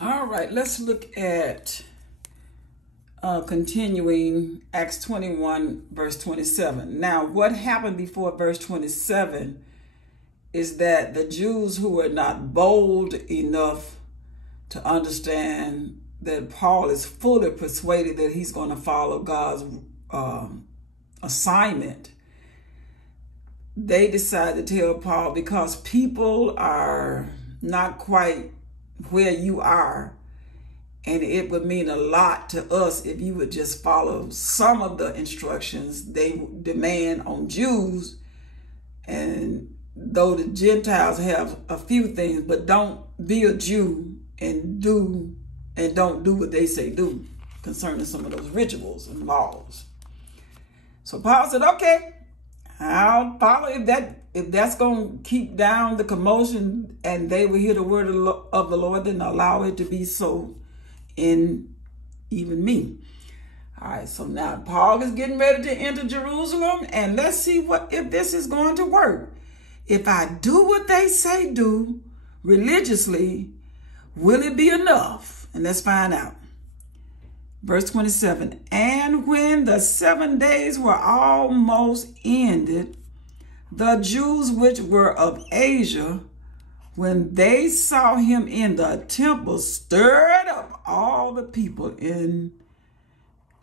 All right, let's look at continuing Acts 21, verse 27. Now, what happened before verse 27 is that the Jews who were not bold enough to understand that Paul is fully persuaded that he's going to follow God's assignment, they decided to tell Paul, because people are not quite where you are, and it would mean a lot to us if you would just follow some of the instructions they demand on Jews. And though the Gentiles have a few things, but don't be a Jew and don't do what they say do concerning some of those rituals and laws. So Paul said, okay, I'll follow if that's going to keep down the commotion and they will hear the word of the Lord, then allow it to be so in even me. All right, so now Paul is getting ready to enter Jerusalem, and let's see if this is going to work. If I do what they say do religiously, will it be enough? And let's find out. Verse 27, and when the 7 days were almost ended, the Jews which were of Asia, when they saw him in the temple, stirred up all the people and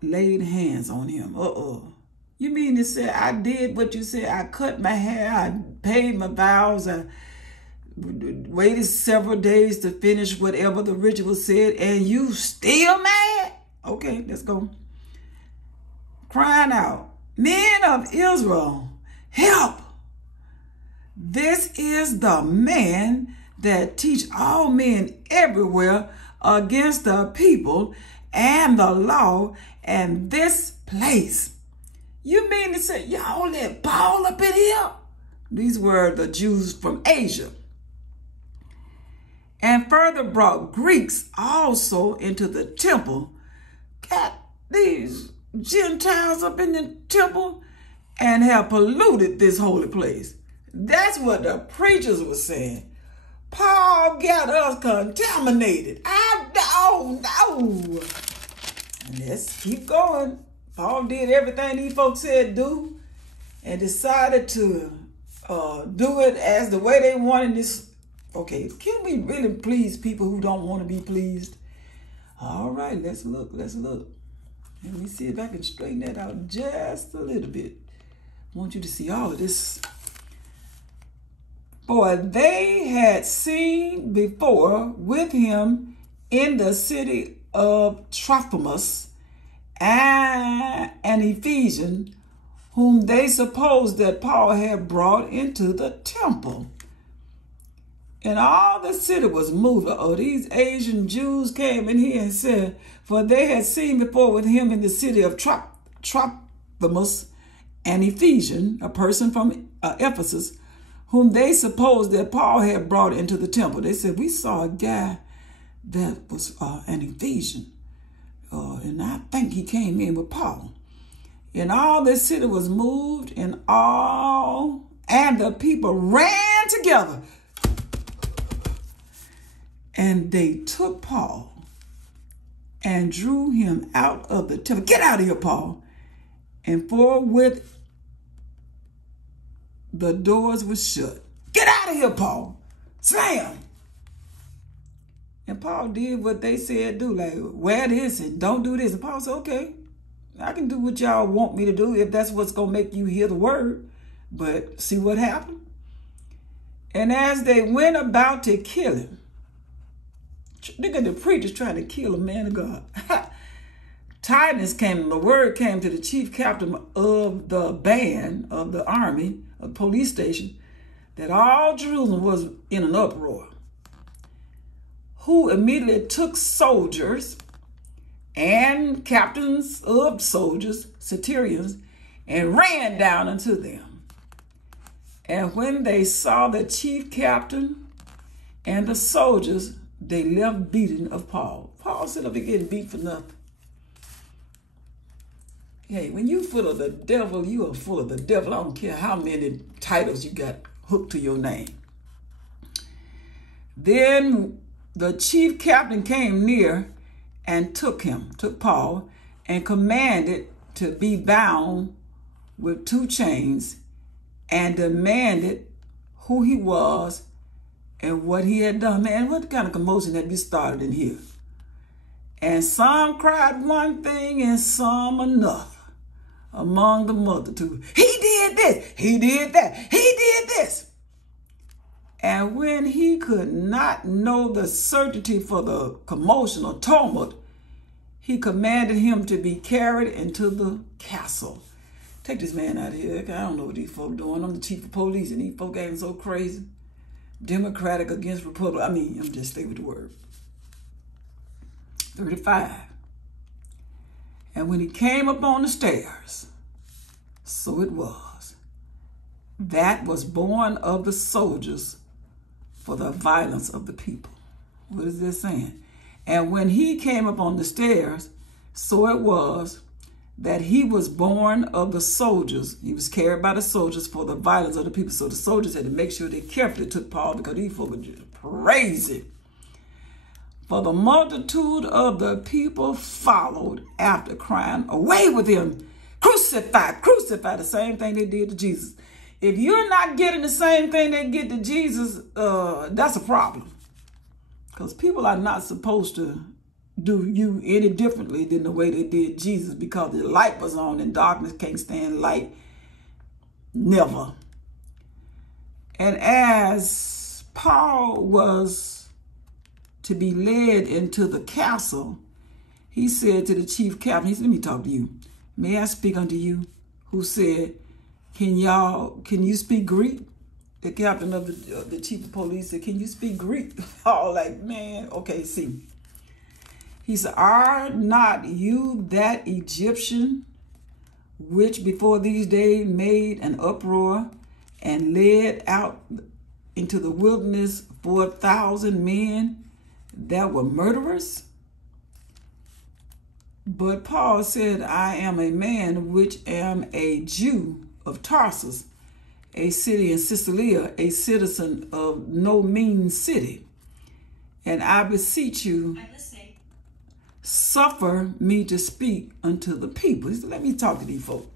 laid hands on him. You mean to say I did what you said? I cut my hair, I paid my vows, I waited several days to finish whatever the ritual said, and you still mad? Okay, let's go. Crying out, men of Israel, help! This is the man that teach all men everywhere against the people and the law and this place. You mean to say y'all let Paul up in here? These were the Jews from Asia. And further brought Greeks also into the temple. Got these Gentiles up in the temple and have polluted this holy place. That's what the preachers were saying. Paul got us contaminated. Oh no. And let's keep going. Paul did everything these folks said do and decided to do it as the way they wanted this. Okay, can we really please people who don't want to be pleased? All right, let's look. Let me see if I can straighten that out just a little bit. I want you to see all of this. For they had seen before with him in the city of Trophimus an Ephesian, whom they supposed that Paul had brought into the temple. And all the city was moved. These Asian Jews came in here and said, for they had seen before with him in the city of Trophimus an Ephesian, a person from Ephesus, whom they supposed that Paul had brought into the temple. They said, we saw a guy that was an Ephesian, and I think he came in with Paul. And all this city was moved, and the people ran together. And they took Paul and drew him out of the temple. Get out of here, Paul. And forthwith the doors were shut. Get out of here, Paul. Slam. And Paul did what they said do, like, wear this and don't do this. And Paul said, okay, I can do what y'all want me to do if that's what's going to make you hear the word. But see what happened? And as they went about to kill him, look at the preachers trying to kill a man of God. Tidings came, the word came to the chief captain of the band of the army, of the police station, that all Jerusalem was in an uproar, who immediately took soldiers and captains of soldiers, centurions, and ran down unto them. And when they saw the chief captain and the soldiers, they left beating of Paul. Paul said, I'll be getting beat for nothing. Hey, when you full of the devil, you are full of the devil. I don't care how many titles you got hooked to your name. Then the chief captain came near and took Paul, and commanded to be bound with 2 chains, and demanded who he was and what he had done. Man, what kind of commotion had we started in here? And some cried one thing and some another among the multitude. He did this, he did that, he did this. And when he could not know the certainty for the commotion or tumult, he commanded him to be carried into the castle. Take this man out of here. I don't know what these folk doing. I'm the chief of police and these folk acting so crazy. Democratic against Republican. I'm just stay with the word. 35. And when he came up on the stairs, so it was, that was born of the soldiers for the violence of the people. What is this saying? And when he came up on the stairs, so it was that he was born of the soldiers. He was carried by the soldiers for the violence of the people. So the soldiers had to make sure they carefully took Paul, because these folk were just crazy. For the multitude of the people followed after, crying, away with him, crucify, crucify. The same thing they did to Jesus. If you're not getting the same thing they get to Jesus, that's a problem. Because people are not supposed to do you any differently than the way they did Jesus, because the light was on and darkness can't stand light. Never. And as Paul was to be led into the castle, he said to the chief captain, he said, let me talk to you. May I speak unto you? Who said, can you speak Greek? The captain of the chief of police said, can you speak Greek? All like, man, okay, see. He said, are not you that Egyptian which before these days made an uproar and led out into the wilderness 4,000 men that were murderers? But Paul said, I am a man which am a Jew of Tarsus, a city in Cilicia, a citizen of no mean city. And I beseech you, suffer me to speak unto the people. He said, let me talk to these folk.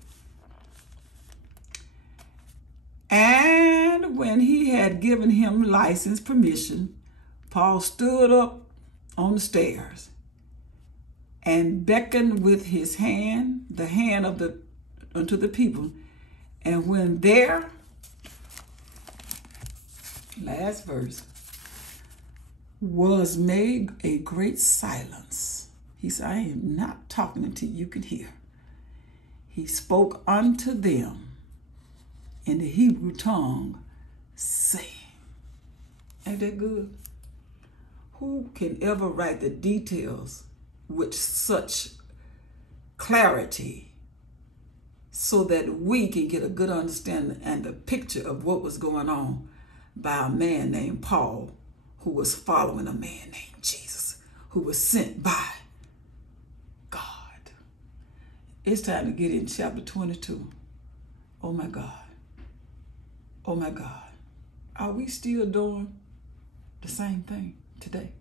And when he had given him license, permission, Paul stood up on the stairs and beckoned with his hand, the hand of unto the people. And when there, last verse, was made a great silence. He said, I am not talking until you can hear. He spoke unto them in the Hebrew tongue, saying, ain't that good? Who can ever write the details with such clarity so that we can get a good understanding and a picture of what was going on by a man named Paul, who was following a man named Jesus, who was sent by God. It's time to get in chapter 22. Oh my God. Oh my God. Are we still doing the same thing today?